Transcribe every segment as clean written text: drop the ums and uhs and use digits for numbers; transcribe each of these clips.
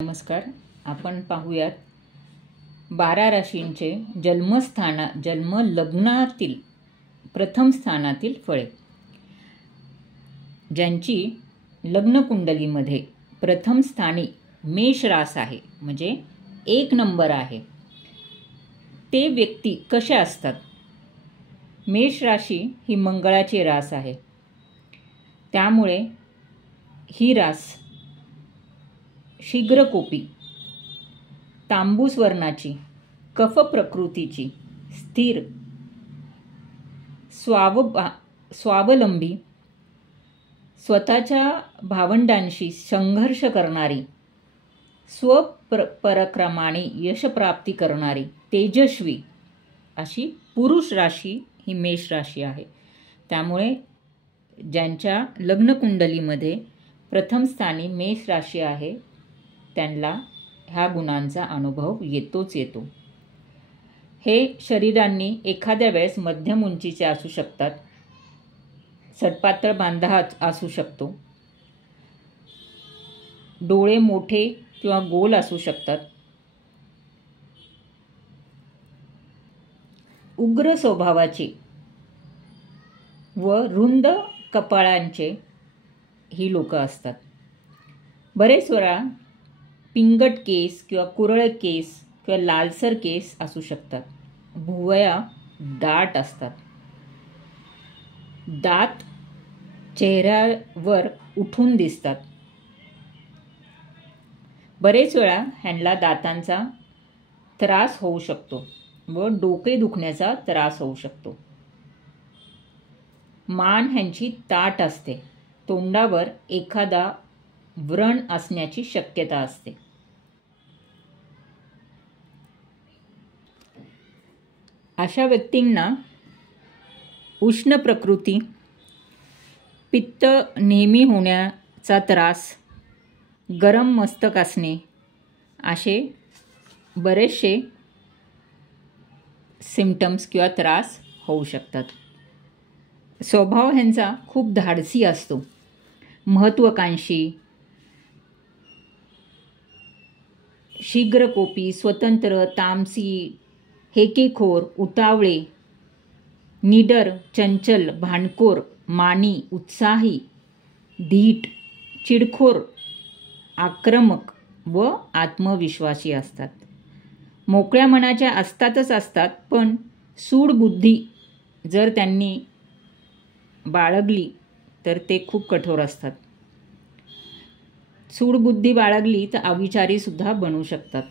नमस्कार. आपण पाहूयात 12 राशींचे जन्म लग्नातील प्रथम स्थानातील फळे. ज्यांची लग्न कुंडलीमध्ये प्रथम स्थानी मेष रास आहे, म्हणजे 1 नंबर आहे, ते व्यक्ती कशा असतात. मेष राशी ही मंगळाची रास आहे, त्यामुळे ही रास शीघ्रकोपी, तांबूस वर्णाची, कफ प्रकृतीची, स्थिर, स्वावलंबी, स्वतःच्या भावंडांशी संघर्ष करणारी, स्वपराक्रमाने यशप्राप्ती करणारी, तेजस्वी अशी पुरुष राशी ही मेष राशी आहे. त्यामुळे ज्यांच्या लग्नकुंडलीमध्ये प्रथम स्थानी मेष राशी आहे, त्यांना ह्या गुणांचा अनुभव येतोच येतो. हे शरीरांनी एखाद्या वेळेस मध्यम उंचीचे असू शकतात, सडपातळ बांधा असू शकतो, डोळे मोठे किंवा गोल असू शकतात, उग्र स्वभावाचे व रुंद कपाळांचे ही लोक असतात. बरेच वेळा पिंगट केस किंवा कुरळ केस किंवा लालसर केस असू शकतात. भुवया दाट असतात. दात चेहऱ्यावर उठून दिसतात. बरेच वेळा ह्यांना दातांचा त्रास होऊ शकतो व डोके दुखण्याचा त्रास होऊ शकतो. मान ह्यांची ताठ असते. तोंडावर एखादा व्रण असण्याची शक्यता असते. अशा व्यक्तींना उष्ण प्रकृती, पित्त नेहमी होण्याचा त्रास, गरम मस्तक असणे असे बरेचसे सिम्पटम्स किंवा त्रास होऊ शकतात. स्वभाव ह्यांचा खूप धाडसी असतो. महत्त्वाकांक्षी, शीघ्रकोपी, स्वतंत्र, तामसी, हेकेखोर, उतावळे, निडर, चंचल, भांडखोर, मानी, उत्साही, धीट, चिडखोर, आक्रमक व आत्मविश्वासी असतात. मोकळ्या मनाच्या असतात, पण सूडबुद्धी जर त्यांनी बाळगली तर ते खूप कठोर असतात. सूडबुद्धी बाळगली तर अविचारी सुद्धा बनू शकतात.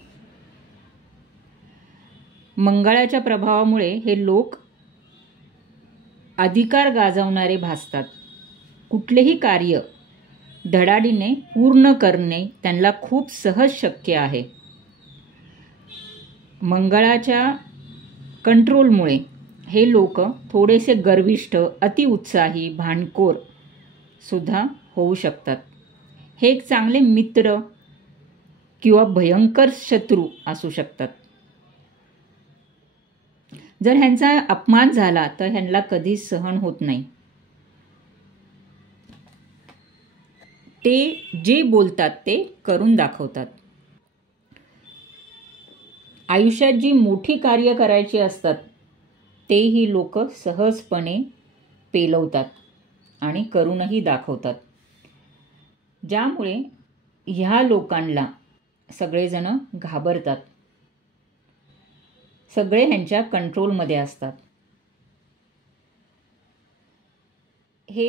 मंगळाच्या प्रभावामुळे हे लोक अधिकार गाजवणारे भासतात. कुठलेही कार्य धडाडीने पूर्ण करणे त्यांना खूप सहज शक्य आहे. मंगळाच्या कंट्रोलमुळे हे लोक थोडेसे गर्विष्ठ, अतिउत्साही, भांडखोर सुद्धा होऊ शकतात. हे एक चांगले मित्र किंवा भयंकर शत्रू असू शकतात. जर ह्यांचा अपमान झाला तर ह्यांना कधीच सहन होत नाही. ते जे बोलतात ते करून दाखवतात. आयुष्यात जी मोठी कार्य करायची असतात ते ही लोक सहजपणे पेलवतात आणि करूनही दाखवतात. ज्यामुळे ह्या लोकांना सगळेजण घाबरतात. सगळे ह्यांच्या कंट्रोलमध्ये असतात. हे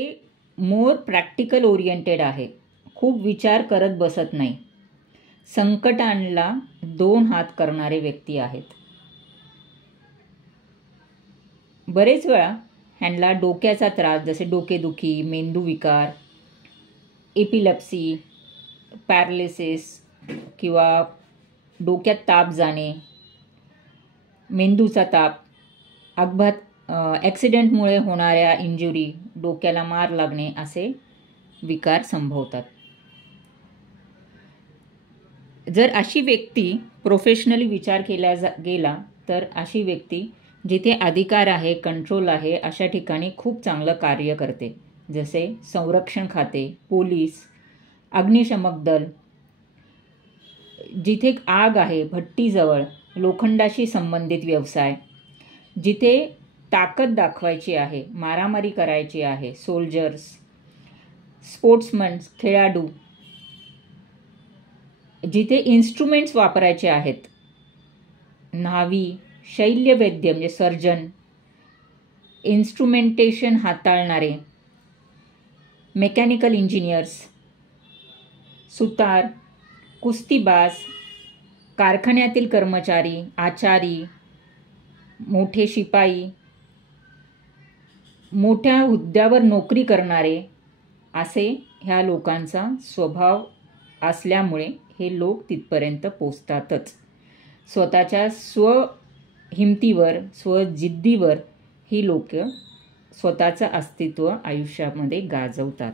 मोर प्रॅक्टिकल ओरिएंटेड आहे. खूप विचार करत बसत नाही. संकटांना 2 हात करणारे व्यक्ती आहेत. बरेच वेळा ह्यांना डोक्याचा त्रास, जसे डोकेदुखी, मेंदूविकार, एपिलेप्सी, पॅरालिसिस किंवा डोक्यात ताप जाणे, मेंदूचा ताप, ॲक्सिडेंटमुळे होणाऱ्या इंजुरी, डोक्याला मार लागणे असे विकार संभवतात. जर अशी व्यक्ती प्रोफेशनली विचार केला गेला तर अशी व्यक्ती जिथे अधिकार आहे, कंट्रोल आहे, अशा ठिकाणी खूप चांगलं कार्य करते. जसे संरक्षण खाते, पोलीस, अग्निशमक दल, जिथे आग आहे भट्टीजवळ, लोखंडाशी संबंधित व्यवसाय, जिथे ताकद दाखवायची आहे, मारामारी करायची आहे, सोल्जर्स, स्पोर्ट्समन, खेळाडू, जिथे इन्स्ट्रुमेंट्स वापरायचे आहेत, न्हावी, शल्यवैद्य म्हणजे सर्जन, इन्स्ट्रुमेंटेशन हाताळणारे, मेकॅनिकल इंजिनियर्स, सुतार, कुस्तीबाज, कारखान्यातील कर्मचारी, आचारी, मोठे शिपाई, मोठ्या हुद्द्यावर नोकरी करणारे, असे ह्या लोकांचा स्वभाव असल्यामुळे हे लोक तिथपर्यंत पोचतातच. स्वतःच्या स्वहिमतीवर, स्वजिद्दीवर ही लोक स्वतःचं अस्तित्व आयुष्यामध्ये गाजवतात.